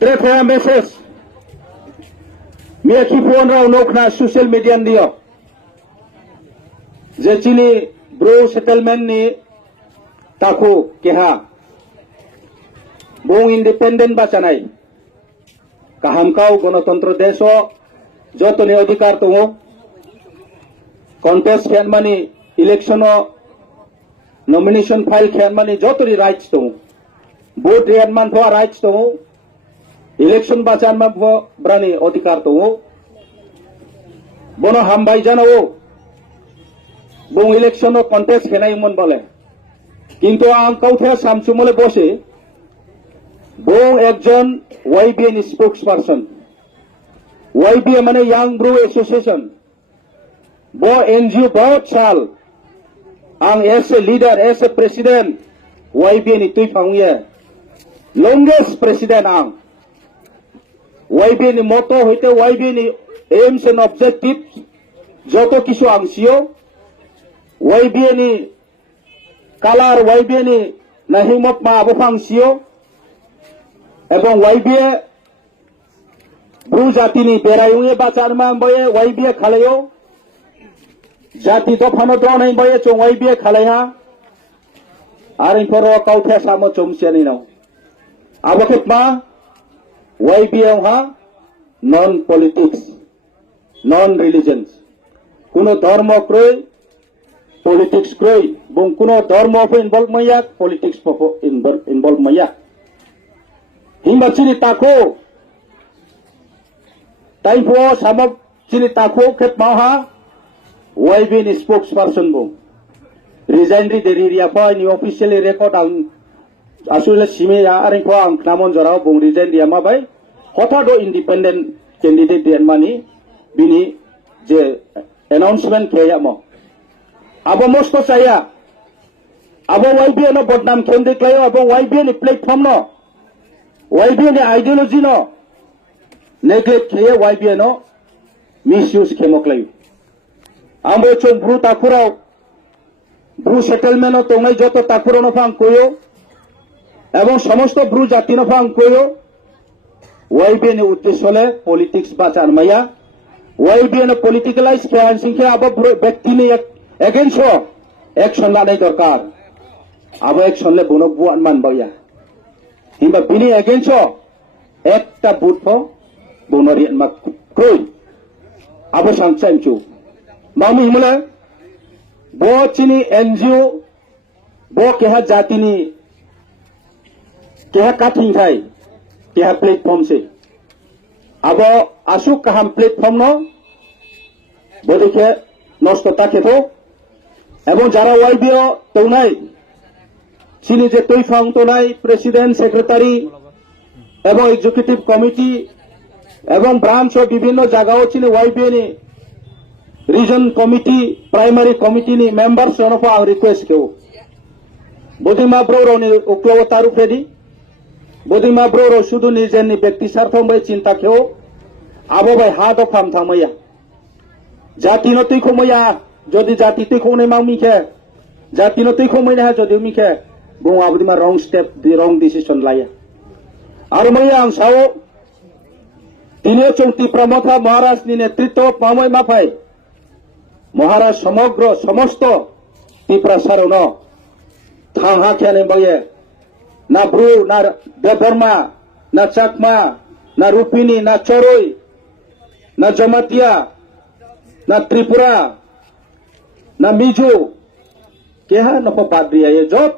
Trefea message. Mia kipuan rau nok na social media dia. Jechini bro settlement ni taku keha. Bung independent bacanai. Kaham kau gণতন্ত্র দেশো যতনি অধিকার তমো contest খেয়ান মানি election nomination file খেয়ান মানি যতনি rights তমো vote Riyan মান ফা rights তমো election বাচান মান ফা brownie অধিকার তমো বনো হামবাই জানাও বং election contest খেনাই মন বলে কিন্তু আং কাউথা সামচুমলে বসে বং একজন YBN spokesperson YBN মানে Young Brew Association bo NGO bahut sal ang as a leader as a president YBN itui phangye longest president ang YBN motto hoite YBN aims and objectives joto kisu ang sio YBN color YBN nahimot ma abofang sio এবং ওয়াইবিএ Bru জাতিনি বেরাইউয়ে বাচারমা বয়ে ওয়াইবিএ খালায়ও জাতি দফানো দনাই বয়ে চং ওয়াইবিএ খালাইহা আর ইনফর কাউথে সামো চমসিয়ানি নাও আবকেতমা ওয়াইবিএ হা নন politics নন religions কোনো ধর্ম ক্রয় politics ক্রয় বং কোনো ধর্ম ইনভলভ মাইয়া পলিটিক্স ইনভলভ মাইয়া Himba cini tako, taipo sama cini tako ket maha, YBN spokesperson bong. Resign dari apa ini officially record ang asal sime ya aring ko ang namon jorao bong resign dia ma bay. Hota do independent candidate dia mani bini je announcement kaya mo. Abo mosto saya, abo YBN no bodnam kendi klayo abo YBN platform no. YBN ideology no neglect kiye YBN no misuse kemoklayu ambo chong bru takurao bru settlement no tongai joto takuro no phang koyo ebong somosto bru jati no phang koyo YBN uddeshole politics bachan maya YBN politicalize kyan singke abo byakti ni against action lanai dorkar abo action le bono buan man baya Himba bini against ekta butho bonorian mak koi abo sangchan chu mamu himala bo chini NGO bo keha jatini keha kathing thai keha platform se abo asuk kaham platform no bodike nostota ketho ebong jara YBO tonai chini je toifang tonai president secretary এবং executive committee এবং branch ও বিভিন্ন জায়গাও চিনি YBN reason committee primary committee নি members অনফ আং request কেও বদিমা bro নি ওক্লো তারু ফেদি বদিমা bro শুধু নিজের ব্যক্তি স্বার্থ বাই চিন্তা কেও আবো বাই হা দফাম থামাইয়া জাতি নতই খময়া যদি জাতি তৈ খনে মাউমিখে জাতি নতই খমইনা যদি মিখে bung abdi ma wrong step the wrong decision laya aru maya ang sao tinio chongti pramotha maharaj ni netritto pamoi mapai maharaj সমগ্র সমস্ত টিপ্রাসারণ থাহা খেলে বয়ে না ব্রু না দেববর্মা না চাকমা না রূপিনী না চরই না জমাতিয়া না ত্রিপুরা না মিজো কেহা নপ বাদ দিয়া জব